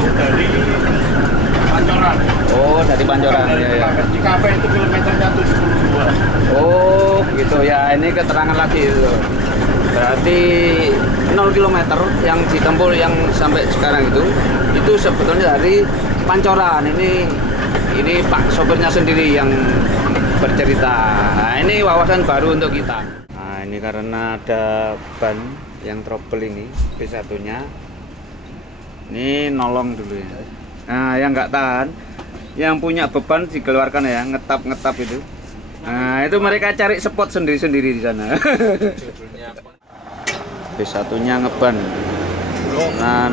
itu dari Pancoran. Oh, dari Pancoran. Ya. Cikampek itu kilometernya 72. Oh, gitu ya. Ini keterangan lagi itu. Berarti 0 km yang ditempuh yang sampai sekarang itu sebetulnya dari Pancoran. Ini Pak sopirnya sendiri yang bercerita. Nah, ini wawasan baru untuk kita. Nah, ini karena ada ban yang trouble ini, P1-nya. Ini nolong dulu ya. Nah, yang nggak tahan, yang punya beban dikeluarkan ya, ngetap itu. Nah, itu mereka cari spot sendiri-sendiri di sana. P1-nya ngeban. Nah,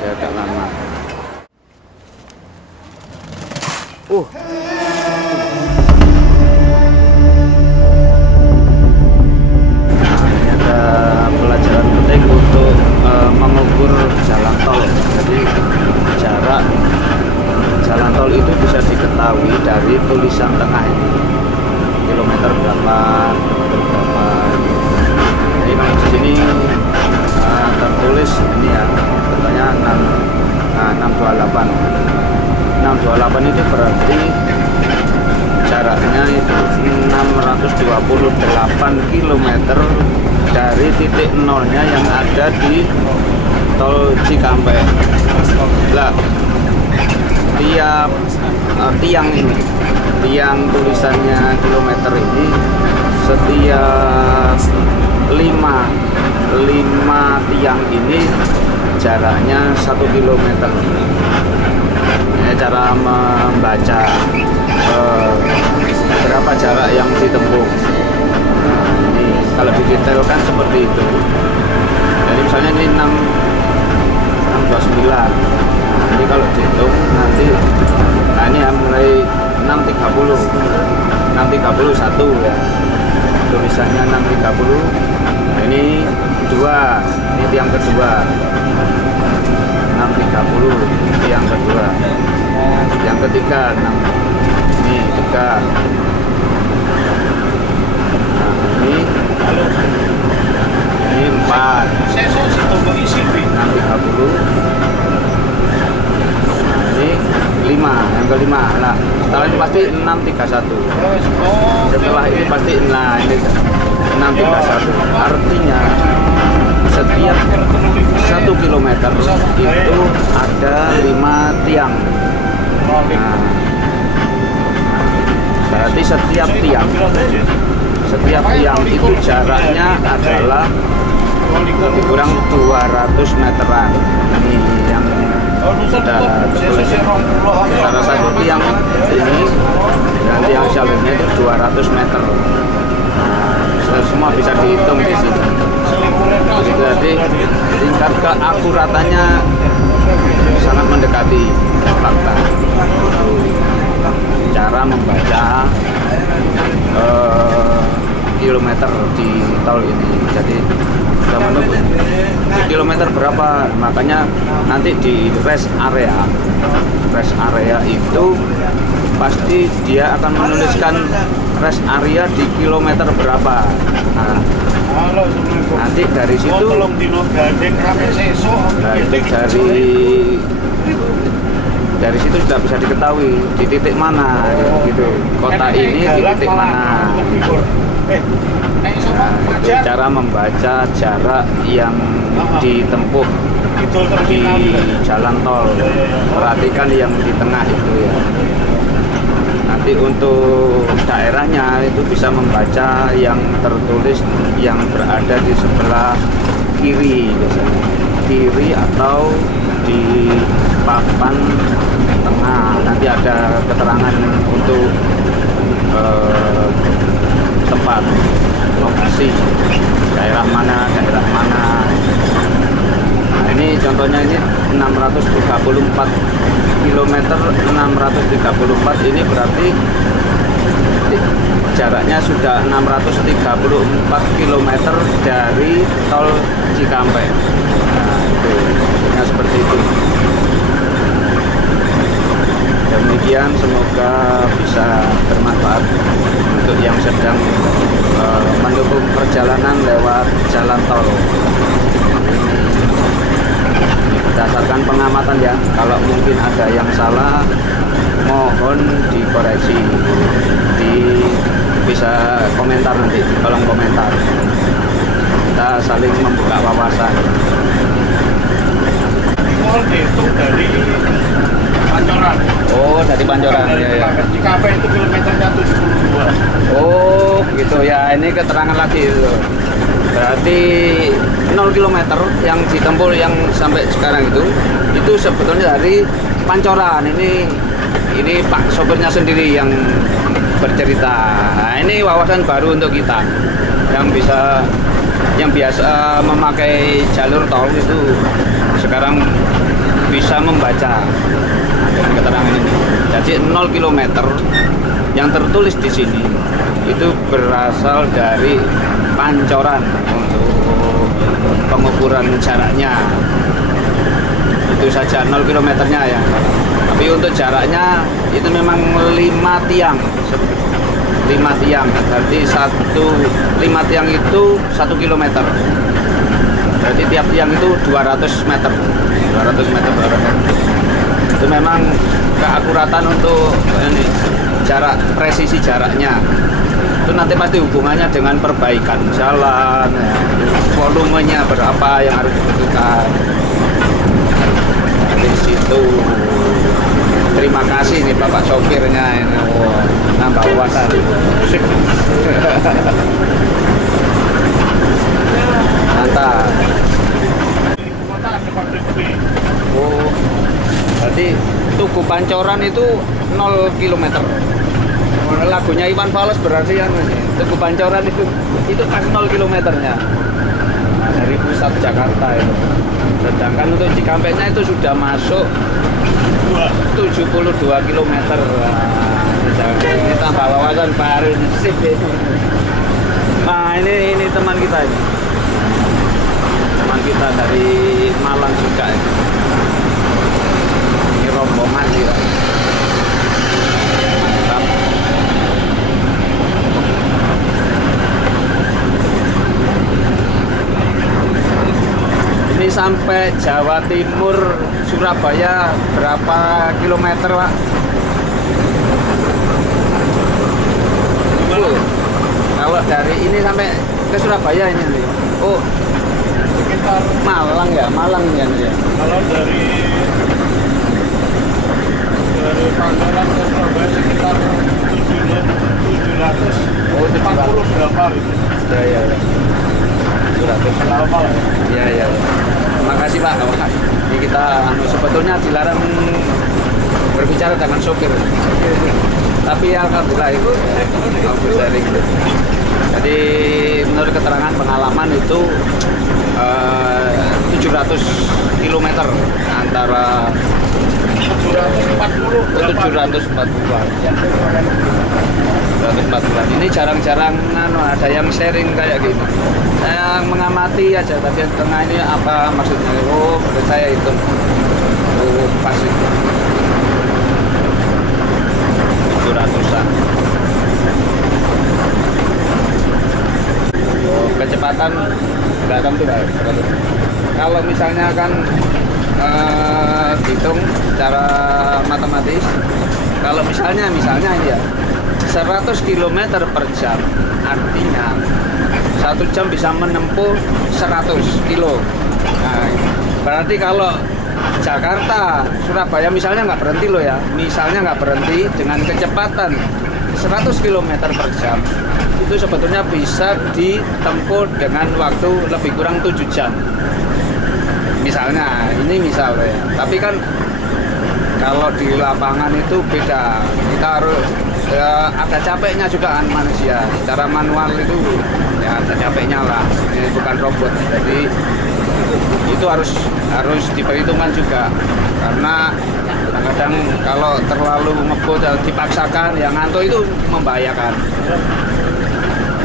jaga lama. Ini ada pelajaran penting untuk mengukur jalan tol. Jadi jarak jalan tol itu bisa diketahui dari tulisan tengah ini. Kilometer berapa. Jadi kalau di sini tertulis ini ya, contohnya 628. 628 itu berarti jaraknya itu 628 km dari titik nolnya yang ada di tol Cikampek. Lah, tiang ini, tiang tulisannya kilometer ini setiap 5 tiang ini jaraknya 1 km. Ini cara membaca berapa jarak yang ditempuh. Ini kalau didetailkan seperti itu. Jadi misalnya ini 629. Jadi kalau dihitung nanti, nah ini mulai 630, 631 ya. Tulisannya 630. Nah, ini 2, ini tiang kedua. 630 tiang kedua. Yang ketiga 6. Ini 3. Nah, ini 4. 630. Ini 5, yang kelima. Nah, setelah ini pasti 631. Setelah ini pasti, nah ini 631. Artinya setiap 1 km itu ada 5 tiang. Nah, berarti setiap tiang itu jaraknya adalah lebih kurang 200 meteran. Ini yang sudah tertulis. Antara satu tiang ini dan tiang jalurnya itu 200 meter. Nah, semua bisa dihitung di sini. Jadi tingkat keakuratannya sangat mendekati fakta. Cara membaca kilometer di tol ini. Jadi kita menunggu di kilometer berapa, makanya nanti di rest area itu pasti dia akan menuliskan rest area di kilometer berapa. Nah, nanti dari situ, dari situ sudah bisa diketahui di titik mana gitu, kota ini di titik mana gitu. Nah, itu cara membaca jarak yang ditempuh di jalan tol. Perhatikan yang di tengah itu ya. Nanti untuk daerahnya itu bisa membaca yang tertulis yang berada di sebelah kiri biasanya, kiri atau di papan tengah. Nanti ada keterangan untuk tempat lokasi daerah mana. Nah, ini contohnya ini 634 km, 634 ini berarti jaraknya sudah 634 km dari tol Cikampek. Nah, itu ya, seperti itu. Demikian, semoga bisa bermanfaat untuk yang sedang mendukung perjalanan lewat jalan tol. pengamatan ya. Kalau mungkin ada yang salah, mohon dikoreksi. Bisa komentar nanti di kolom komentar. Kita saling membuka wawasan. Mall itu dari Pancoran. Oh, dari Pancoran ya. Cikampek itu kilometernya 72. Oh, gitu ya. Ini keterangan lagi itu. Berarti 0 km yang ditempuh yang sampai sekarang itu sebetulnya dari Pancoran. Ini Pak sopirnya sendiri yang bercerita. Nah, ini wawasan baru untuk kita yang biasa memakai jalur tol itu sekarang bisa membaca dengan keterangan ini. Jadi 0 km yang tertulis di sini itu berasal dari Pancoran untuk pengukuran jaraknya. Itu saja 0 kilometernya ya. Tapi untuk jaraknya itu memang 5 tiang. 5 tiang, berarti 5 tiang itu 1 kilometer. Berarti tiap tiang itu 200 meter. 200 meter. Itu memang keakuratan untuk ini, jarak, presisi jaraknya. Itu nanti pasti hubungannya dengan perbaikan jalan, ya, volumenya berapa yang harus dibutuhkan. Dari situ. Terima kasih nih Bapak sopirnya ini. Wow, nambah wawasan. Mantap. Oh, berarti Tugu Pancoran itu 0 km. Lagunya Iwan Fals berarti yang ini. Tugu Pancoran itu pas 0 kilometernya. Nah, dari pusat Jakarta itu. Sedangkan untuk Cikampeknya itu sudah masuk 72 km. Ini tambah wawasan baru sip ini. Nah, ini teman kita ini. Teman kita dari Malang juga ini. Ini rombongan ya. Mantap. Ini sampai Jawa Timur, Surabaya berapa kilometer, Pak? Kalau dari ini sampai ke Surabaya ini nih. Oh, Sekitar Malang ya, Malang ya nih ya. kalau dari Pancoran ke Surabaya sekitar 740 berapa gitu. Ya. 700 berapa lah. Iya. Terima kasih Pak. Ini kita sebetulnya dilarang berbicara dengan sopir. Tapi alhamdulillah itu aku sharing. Jadi menurut keterangan pengalaman itu 700 km antara 740 berapa? 740. Ini jarang-jarang ada yang sharing kayak gini. Saya mengamati aja bagian tengah ini apa maksudnya. Oh, menurut saya itu pas itu 700-an. Oh, kecepatan nggak tentu Pak. Kalau misalnya kan hitung secara matematis, kalau misalnya ya 100 km per jam, artinya 1 jam bisa menempuh 100 kilo. Nah, berarti kalau Jakarta, Surabaya misalnya nggak berhenti loh ya, misalnya nggak berhenti dengan kecepatan 100 km per jam, itu sebetulnya bisa ditempuh dengan waktu lebih kurang 7 jam. Misalnya, ini misalnya, tapi kan kalau di lapangan itu beda, kita harus ada capeknya juga kan manusia, secara manual itu ya ada capeknya lah, ini bukan robot, jadi itu harus diperhitungkan juga, karena kadang-kadang kalau terlalu ngebut dipaksakan, yang ngantuk itu membahayakan,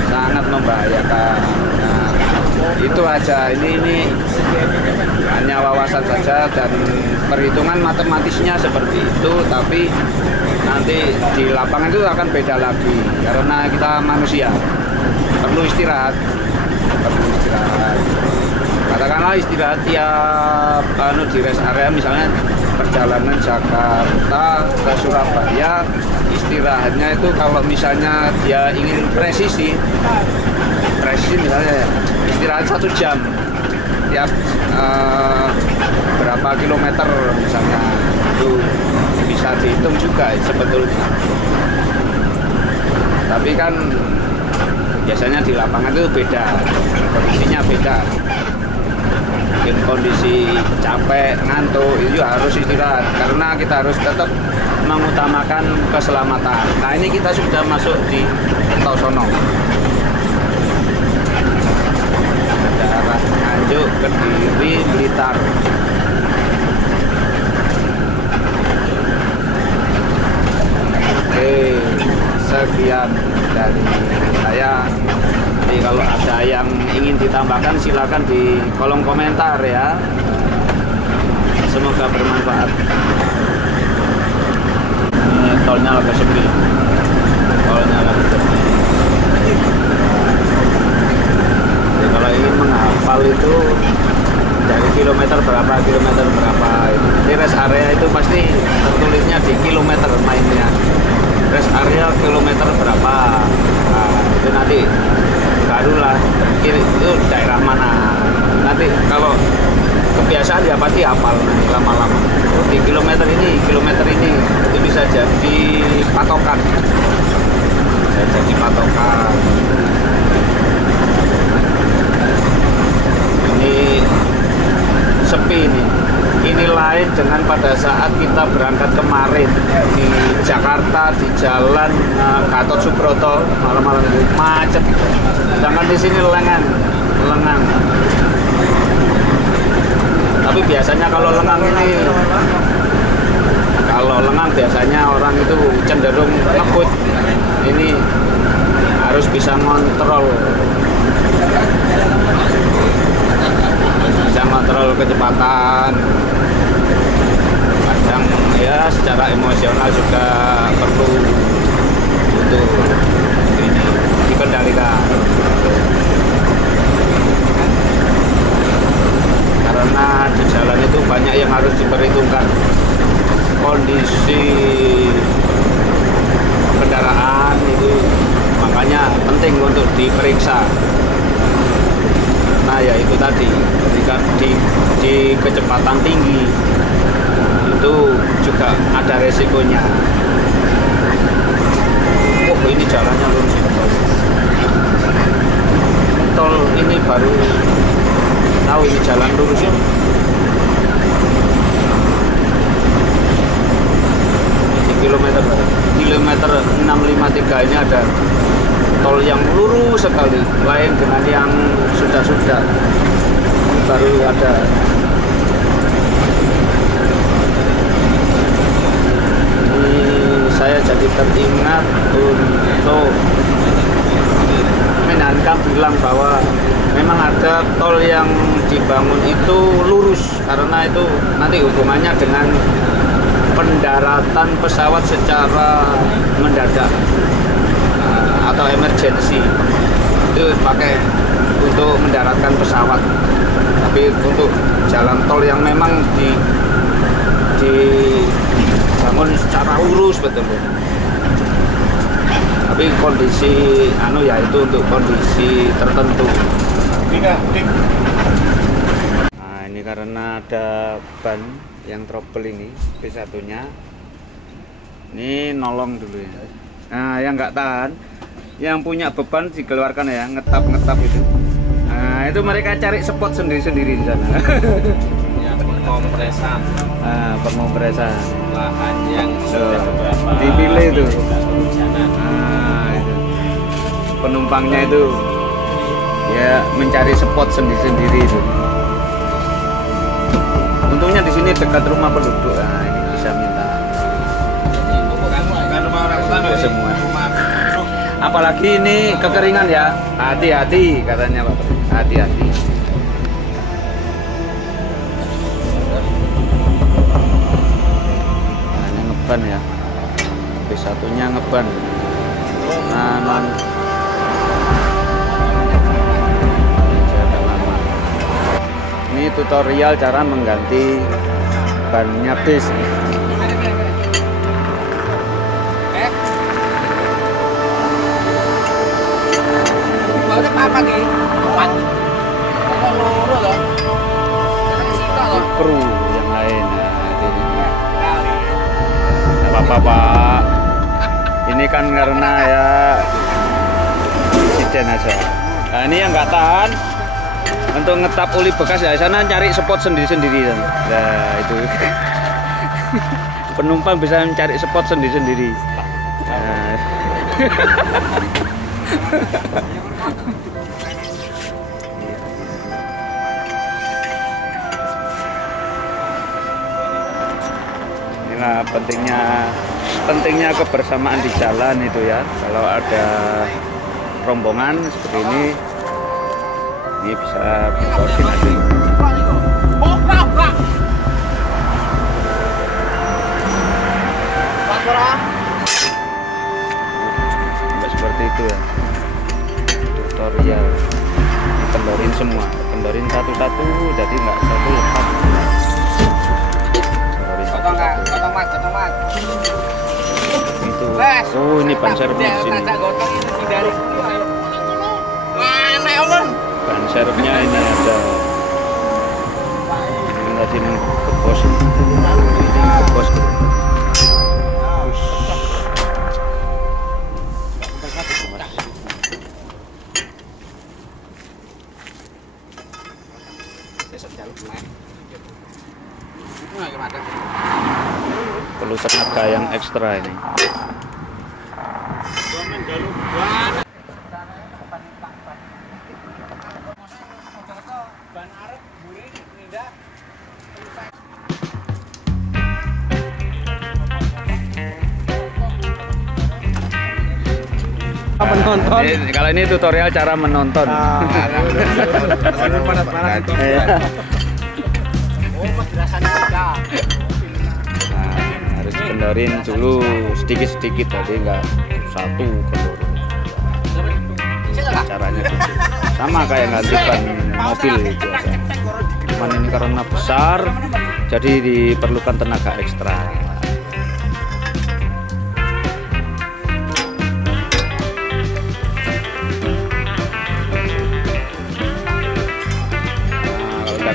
sangat membahayakan. Nah, itu aja, ini hanya wawasan saja dan perhitungan matematisnya seperti itu, tapi nanti di lapangan itu akan beda lagi karena kita manusia perlu istirahat. Katakanlah istirahat tiap di rest area misalnya perjalanan Jakarta ke Surabaya, istirahatnya itu kalau misalnya dia ingin presisi misalnya istirahat 1 jam tiap berapa kilometer misalnya, itu bisa dihitung juga sebetulnya. Tapi kan biasanya di lapangan itu beda, kondisinya beda. Mungkin kondisi capek, ngantuk, itu harus istirahat karena kita harus tetap mengutamakan keselamatan. Nah ini kita sudah masuk di Kertosono. Ada arah Nganjuk, Kediri, Blitar. Oke, sekian dari saya. Jadi kalau ada yang ingin ditambahkan silakan di kolom komentar ya. Semoga bermanfaat. Ini tolnya lagi sepi. Tolnya lagi sepi. Jadi kalau ingin menghafal itu dari kilometer berapa itu. Di rest area itu pasti tertulisnya di kilometer mainnya. Rest area kilometer berapa. Nah, itu nanti barulah itu daerah mana. Nanti kalau kebiasaan ya pasti hafal nanti lama-lama. Di kilometer ini itu bisa jadi patokan. Ini sepi ini. Ini lain dengan pada saat kita berangkat kemarin di Jakarta di jalan Gatot Subroto, malam-malam itu macet. Sedangkan di sini lengang. Tapi biasanya kalau lengang biasanya orang itu cenderung ngebut. Ini harus bisa ngontrol kecepatan. Kadang ya secara emosional juga perlu untuk ini dikendalikan. Karena di jalan itu banyak yang harus diperhitungkan. Kondisi kendaraan itu makanya penting untuk diperiksa. Nah ya itu tadi, jika di kecepatan tinggi itu juga ada resikonya. Oh ini jalannya lurus. Tol ini baru tahu ini jalan lurus ini. Di kilometer 653 ini ada tol yang lurus sekali, lain dengan yang sudah baru ada. Ini saya jadi teringat untuk Menhanka bilang bahwa memang ada tol yang dibangun itu lurus karena itu nanti hubungannya dengan pendaratan pesawat secara mendadak atau emergency, itu pakai untuk mendaratkan pesawat. Tapi untuk jalan tol yang memang dibangun secara lurus betul. Tapi kondisi ya itu untuk kondisi tertentu. Nah ini karena ada ban yang trouble ini P1-nya, ini nolong dulu ya. Nah yang nggak tahan, yang punya beban dikeluarkan ya, ngetap itu. Nah itu mereka cari spot sendiri-sendiri di sana. Ya, pengkompresan. Pengkompresan. Lahan yang sudah beberapa dipilih itu. Nah, itu. Penumpangnya itu ya mencari spot sendiri-sendiri itu. Untungnya di sini dekat rumah penduduk. Nah ini bisa minta. Kan rumah orang utama semua. Apalagi ini kekeringan ya, hati-hati katanya Pak. Hati-hati. Nah, ini ngeban ya. P1-nya ngeban. Nah, ini tutorial cara mengganti bannya bis. Apa nih? Kru yang lain ya. Nggak apa-apa Pak. Ini kan karena ya insiden aja. Nah ini yang nggak tahan untuk ngetap oli bekas ya sana cari spot sendiri-sendiri. Nah itu penumpang bisa mencari spot sendiri-sendiri. Nah. Inilah pentingnya kebersamaan di jalan itu ya. Kalau ada rombongan seperti ini bisa berkoordinasi. Seperti itu ya. Tutorial kendorin semua, kendorin satu-satu, jadi nggak satu lepas. Gotong mat. Itu. Oh ini ban serepnya di sini. Ban serepnya ini ada. Ini tadi ke bos. Ke bos. Perlu tenaga yang ekstra ini. Menonton. Kalau ini tutorial cara menonton. Harus kendorin dulu sedikit-sedikit tadi nggak satu kendorin. Caranya gitu. Sama kayak ganti ban mobil biasa. Cuman ini karena besar jadi diperlukan tenaga ekstra.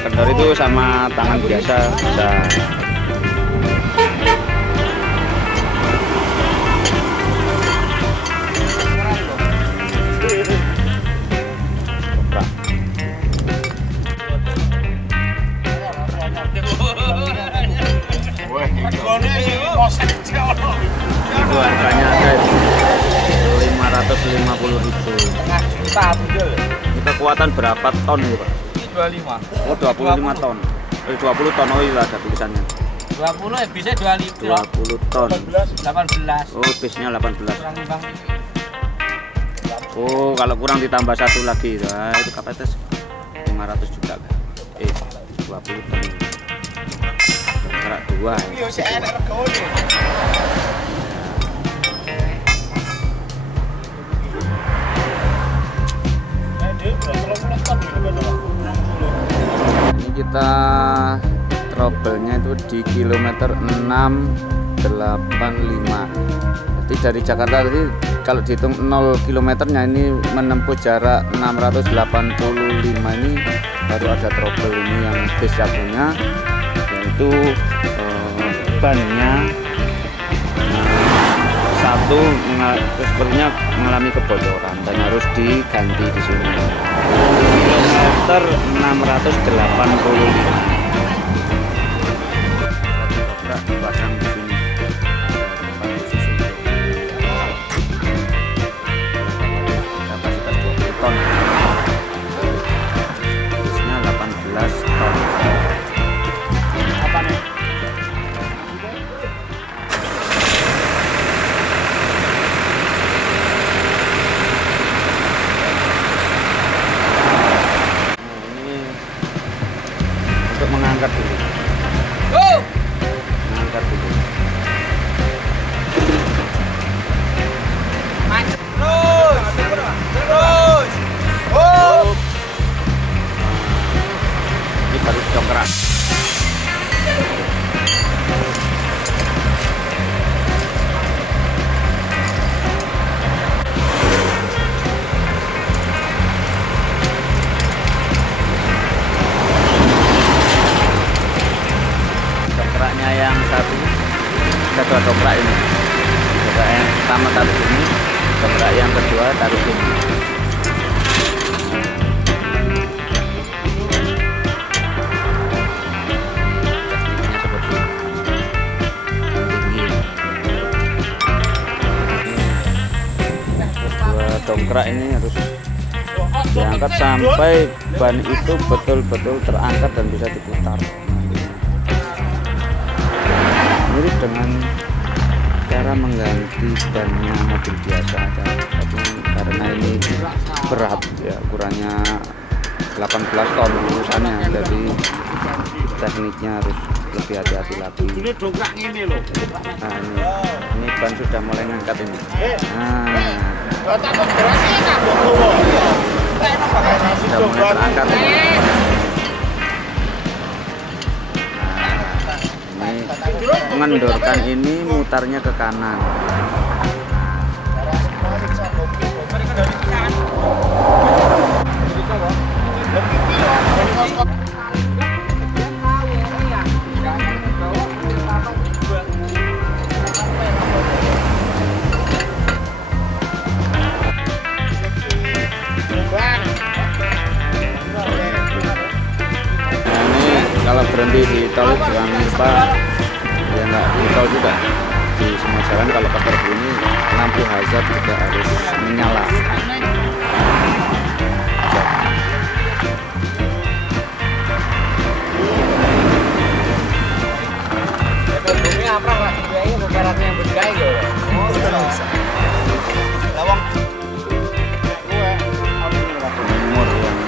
Kendor itu sama tangan biasa bisa. Itu harganya guys 550.000. Ini kekuatan berapa ton ini Pak? 25. Oh 25 ton. 20 ton, oh iya ada tulisannya. 20 bisa 2 liter. 20 ton. 18. Oh bisnya 18. Oh kalau kurang ditambah satu lagi, nah, itu kapasitas 500 juga. 20 ton. Kerak 2. Ini kita trouble-nya itu di kilometer 685. Jadi dari Jakarta tadi kalau dihitung 0 kilometernya ini menempuh jarak 685 ini baru ada trouble ini yang bisnya punya, yaitu bannya satu sepertinya mengalami kebocoran dan harus diganti di sini. Kilometer 685. Dipasang di sini. Kapasitas 20 ton. Bisnya 18 ton. Apa nih? Mengangkat dulu. Mengangkat dulu. Terus. Oh. Ini baru dongkrak. dua dongkrak ini. Dongkrak yang pertama taruh sini, dongkrak yang kedua taruh sini. Tekniknya seperti ini. Dua dongkrak ini harus diangkat sampai ban itu betul-betul terangkat dan bisa diputar. Mirip dengan cara mengganti bannya mobil biasa aja, tapi karena ini berat ya, ukurannya 18 ton urusannya, jadi tekniknya harus lebih hati-hati lagi. Nah, ini ban sudah mulai ngangkat ini. Nah, sudah mulai terangkat ini. Mengendorkan ini, mutarnya ke kanan. Ini kalau berhenti di tol jangan lupa, ya nggak di tol juga, di semua jalan kalau kotor bunyi lampu hazard juga harus menyala. Umur yang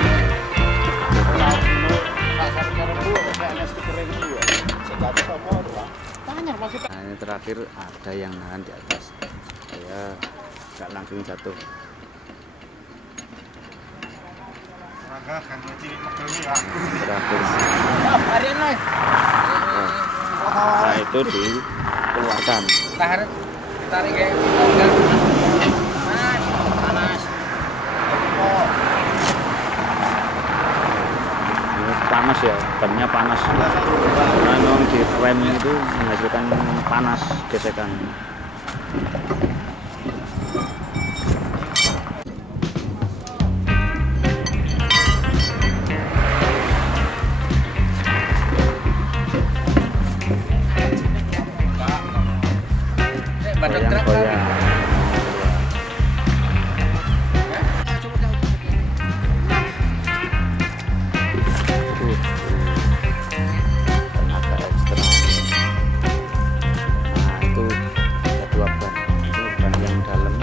nah, ini terakhir ada yang nahan di atas, saya nggak langsung jatuh. Terakhir, nah itu dikeluarkan. Tarik ya. Panas. Ini panas ya, bannya panas. Karena memang di rem itu menghasilkan panas gesekan. Goyang-goyang. Tenaga ekstra. Nah itu ada dua ban. Itu ban yang dalam.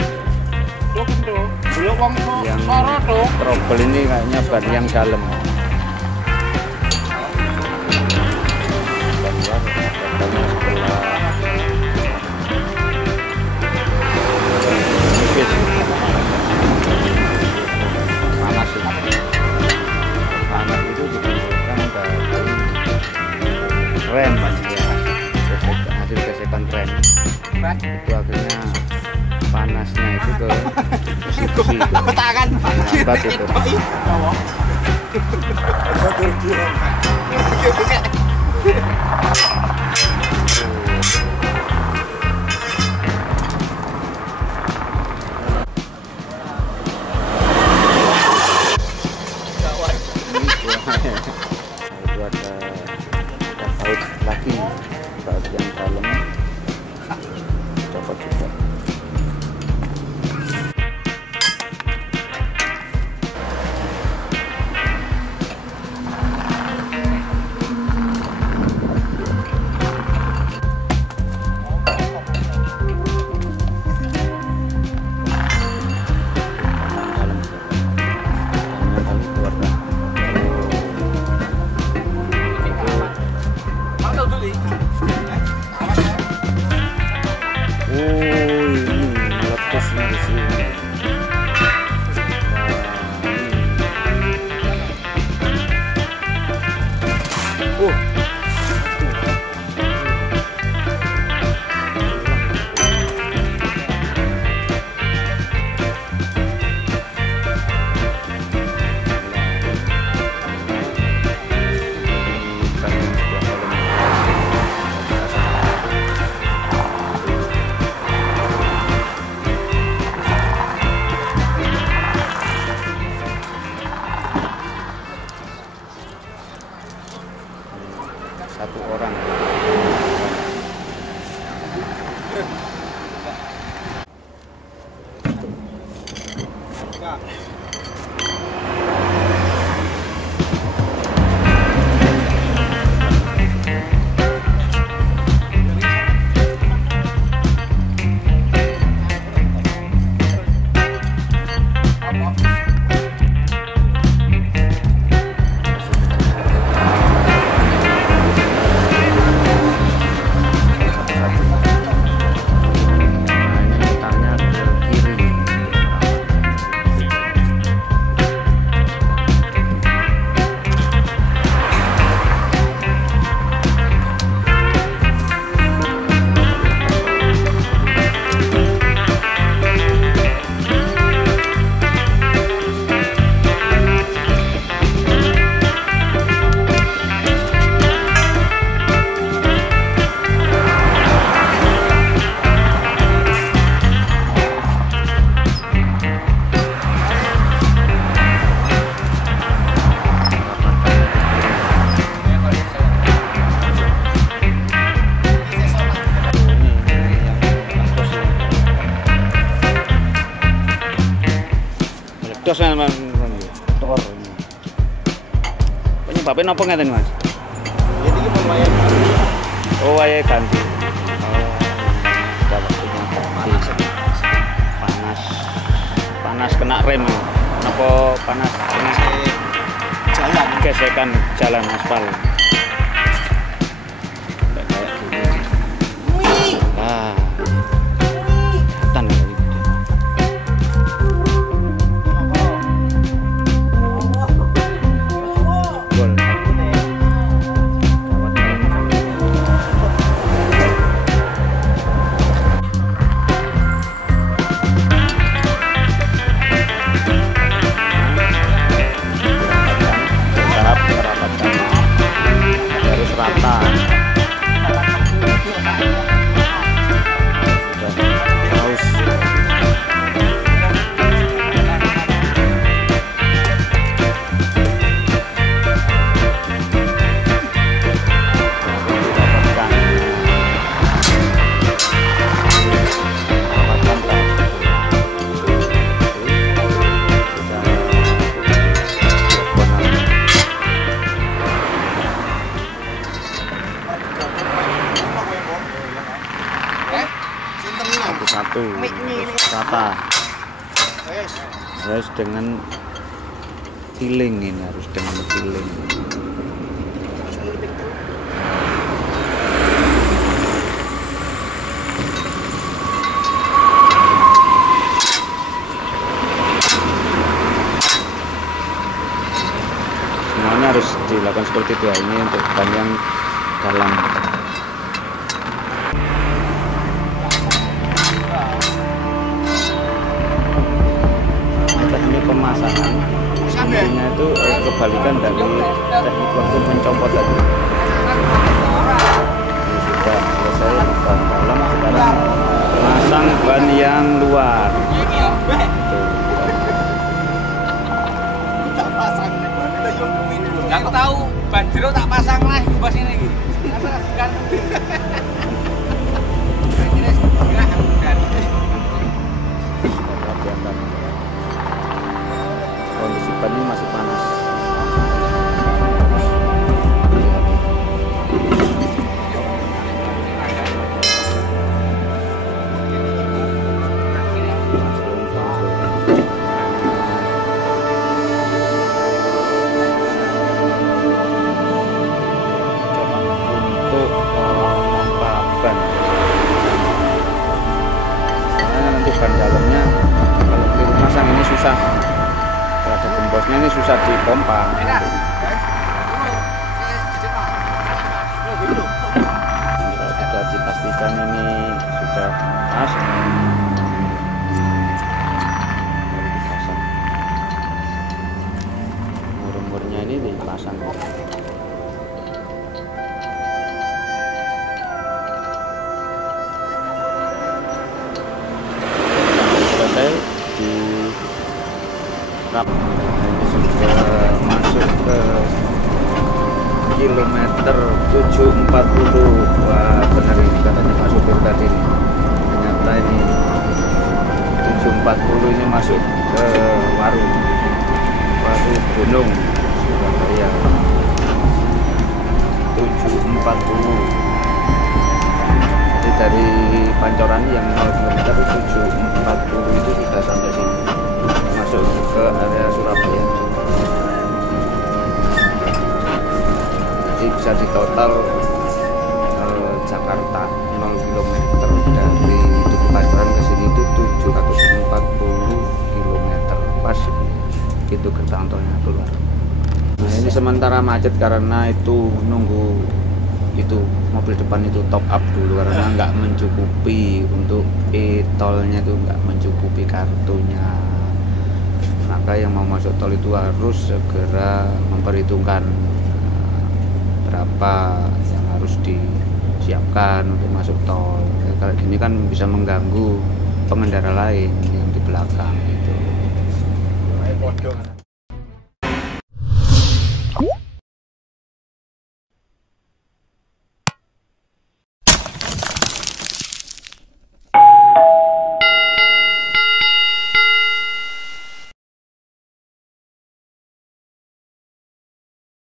Yang trouble ini kayaknya ban yang dalam. Ban luar, ban sebelah. Panas ini. Panas itu ditimbulkan dari rem ya, hasil gesekan rem. Itu akhirnya panasnya itu ke besi lambat itu. Itu ada baut lagi, baut yang dalam copot juga. satu orang. Dos Mas. Tor. Penyebabnya napa ngeten, Mas? Jadi iki pemain Oh, wayahe ganti. Panas kena rem. Napa panas kena jalan. gesekan jalan aspal. Kayak gini. Ah. Tan kali. Gol. Merapatkan harus rata. Haus. Satu rata harus dengan feeling, ini harus dengan feeling. Semuanya harus dilakukan seperti itu ya. Ini untuk ban yang dalam. Teknik pemasangan intinya itu kebalikan dari teknik waktu mencopot tadi. Ini sudah selesai ban dalam, sekarang pasang ban yang luar. Aku tahu ban jero tak pasang lah bas ini iki. Kondisi ban ini masih panas. Untuk pompa ban, karena nanti ban dalamnya kalau keliru masang ini susah. Ada gembosnya ini susah dipompa. Kalau sudah dipastikan ini sudah pas, baru dipasang. Mur-murnya ini dipasang. Selesai di rap, ini sudah masuk ke kilometer 740. Wah bener ini katanya Pak supir tadi nih. Ternyata ini 740 ini masuk ke Waru Gunung Surabaya. 740. Jadi dari Pancoran yang 0 km 740 itu sudah sampai sini, masuk ke area Surabaya. Jadi bisa di total Jakarta 0 km dari Tugu Pancoran ke sini itu 740 km pas itu gerbang tolnya keluar. Nah ini sementara macet karena itu nunggu itu mobil depan itu top up dulu karena nggak mencukupi untuk e-tolnya, itu nggak mencukupi kartunya. Maka yang mau masuk tol itu harus segera memperhitungkan berapa yang harus disiapkan untuk masuk tol. Kalau gini kan bisa mengganggu pengendara lain yang di belakang itu.